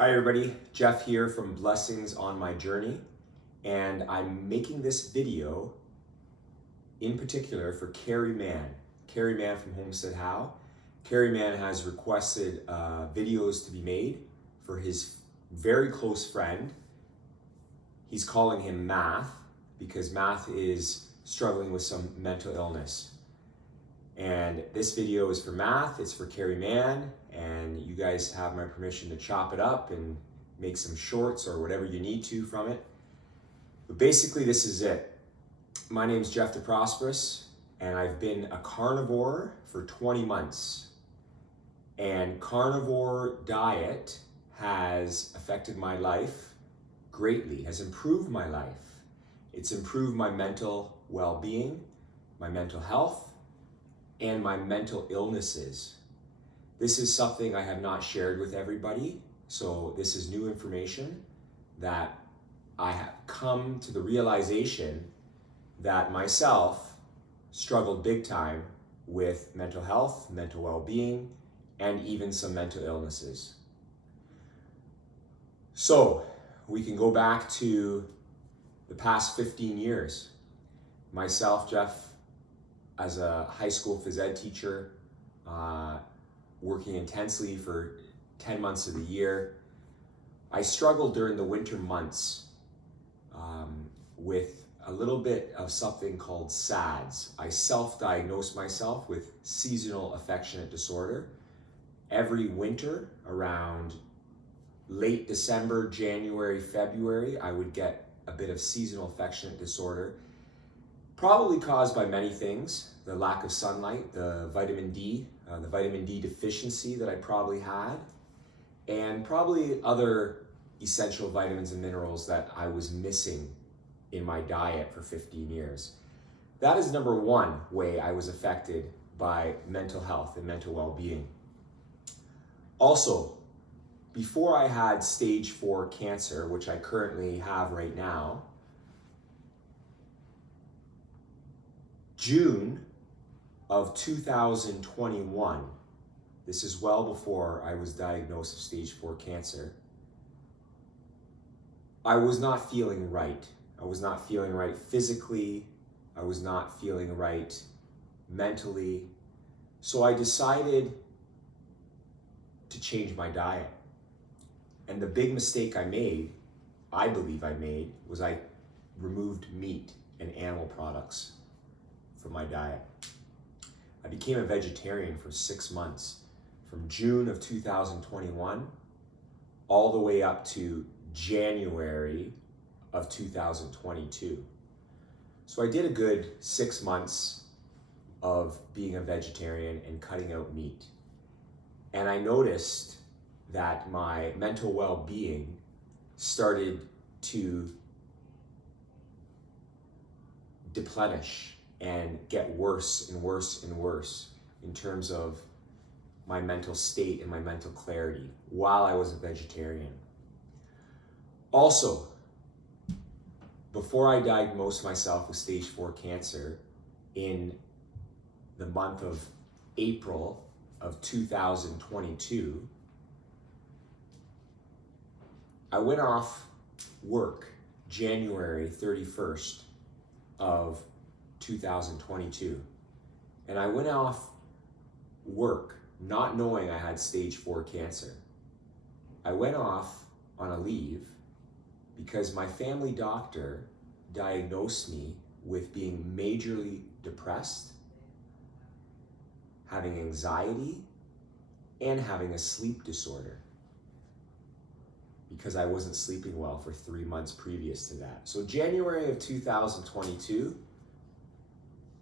Hi everybody, Jeff here from Blessings on My Journey, and I'm making this video in particular for Carrie Mann. Carrie Mann from Homestead How. Carrie Mann has requested videos to be made for his very close friend. He's calling him Math because Math is struggling with some mental illness. And this video is for Math, it's for Carrie Mann, and you guys have my permission to chop it up and make some shorts or whatever you need to from it. But basically this is it. My name's Jeff the Prosperous, and I've been a carnivore for 20 months. And carnivore diet has affected my life greatly, has improved my life. It's improved my mental well-being, my mental health, and my mental illnesses. This is something I have not shared with everybody, so this is new information that I have come to the realization that myself struggled big time with mental health, mental well-being, and even some mental illnesses. So we can go back to the past 15 years. Myself, Jeff, as a high school phys ed teacher, working intensely for 10 months of the year. I struggled during the winter months with a little bit of something called SADS. I self-diagnosed myself with seasonal affectionate disorder. Every winter, around late December, January, February, I would get a bit of seasonal affectionate disorder. Probably caused by many things, the lack of sunlight, the vitamin D deficiency that I probably had, and probably other essential vitamins and minerals that I was missing in my diet for 15 years. That is number one way I was affected by mental health and mental well-being. Also, before I had stage 4 cancer, which I currently have right now, June of 2021, this is well before I was diagnosed with stage 4 cancer, I was not feeling right. I was not feeling right physically. I was not feeling right mentally. So I decided to change my diet. And the big mistake I believe I made, was I removed meat and animal products from my diet. I became a vegetarian for 6 months, from June of 2021 all the way up to January of 2022. So I did a good 6 months of being a vegetarian and cutting out meat. And I noticed that my mental well-being started to deplenish and get worse and worse and worse in terms of my mental state and my mental clarity while I was a vegetarian. Also, before I diagnosed myself with stage 4 cancer in the month of April of 2022, I went off work January 31st of 2022. And I went off work not knowing I had stage 4 cancer. I went off on a leave because my family doctor diagnosed me with being majorly depressed, having anxiety, and having a sleep disorder, because I wasn't sleeping well for 3 months previous to that. So January of 2022,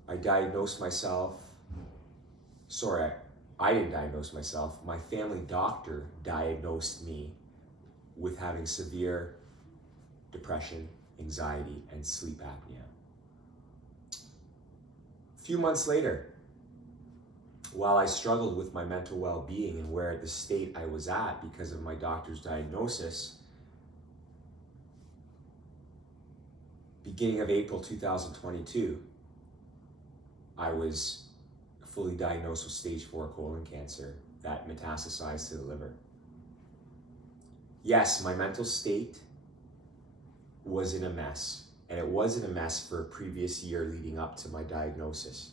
I diagnosed myself, I didn't diagnose myself, my family doctor diagnosed me with having severe depression, anxiety, and sleep apnea. A few months later, while I struggled with my mental well-being and where the state I was at because of my doctor's diagnosis, beginning of April 2022, I was fully diagnosed with stage 4 colon cancer that metastasized to the liver. yes, my mental state was in a mess. And it was in a mess for a previous year leading up to my diagnosis.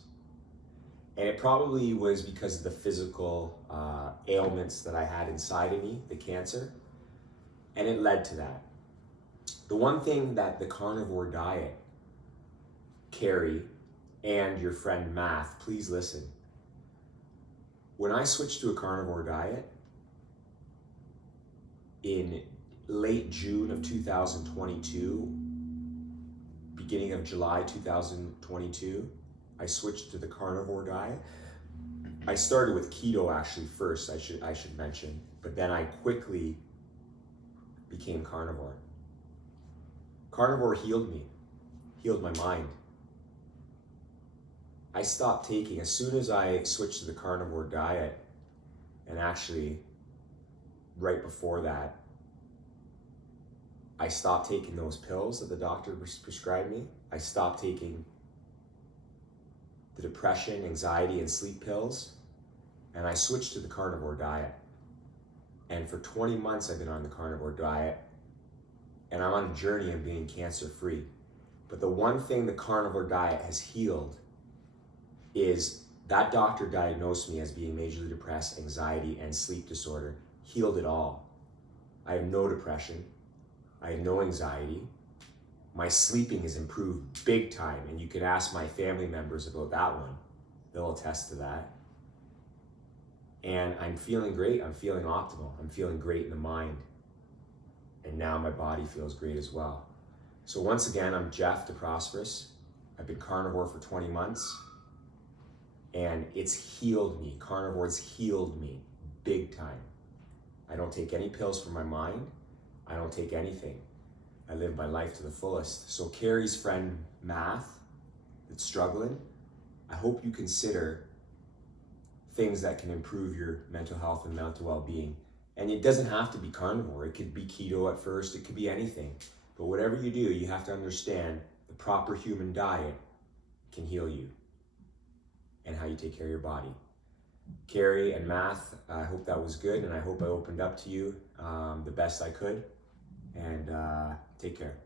And it probably was because of the physical ailments that I had inside of me, the cancer, and it led to that. The one thing that the carnivore diet, Carrie, and your friend Math, please listen. When I switched to a carnivore diet in late June of 2022, beginning of July 2022, I switched to the carnivore diet. I started with keto actually first, I should mention, but then I quickly became carnivore. Carnivore healed me, healed my mind. I stopped taking, as soon as I switched to the carnivore diet, and actually right before that, I stopped taking those pills that the doctor prescribed me. I stopped taking the depression, anxiety, and sleep pills, and I switched to the carnivore diet. And for 20 months, I've been on the carnivore diet, and I'm on a journey of being cancer-free. But the one thing the carnivore diet has healed is that doctor diagnosed me as being majorly depressed, anxiety, and sleep disorder. Healed it all. I have no depression. I have no anxiety. My sleeping has improved big time, and you can ask my family members about that one. They'll attest to that. And I'm feeling great. I'm feeling optimal. I'm feeling great in the mind. And now my body feels great as well. So once again, I'm Jeff DeProsperous. I've been carnivore for 20 months, and it's healed me. Carnivore's healed me big time. I don't take any pills for my mind. I don't take anything. I live my life to the fullest. So Carrie's friend, Math, that's struggling, I hope you consider things that can improve your mental health and mental well-being. And it doesn't have to be carnivore. It could be keto at first. It could be anything. But whatever you do, you have to understand the proper human diet can heal you and how you take care of your body. Carrie and Math, I hope that was good, and I hope I opened up to you the best I could. And take care.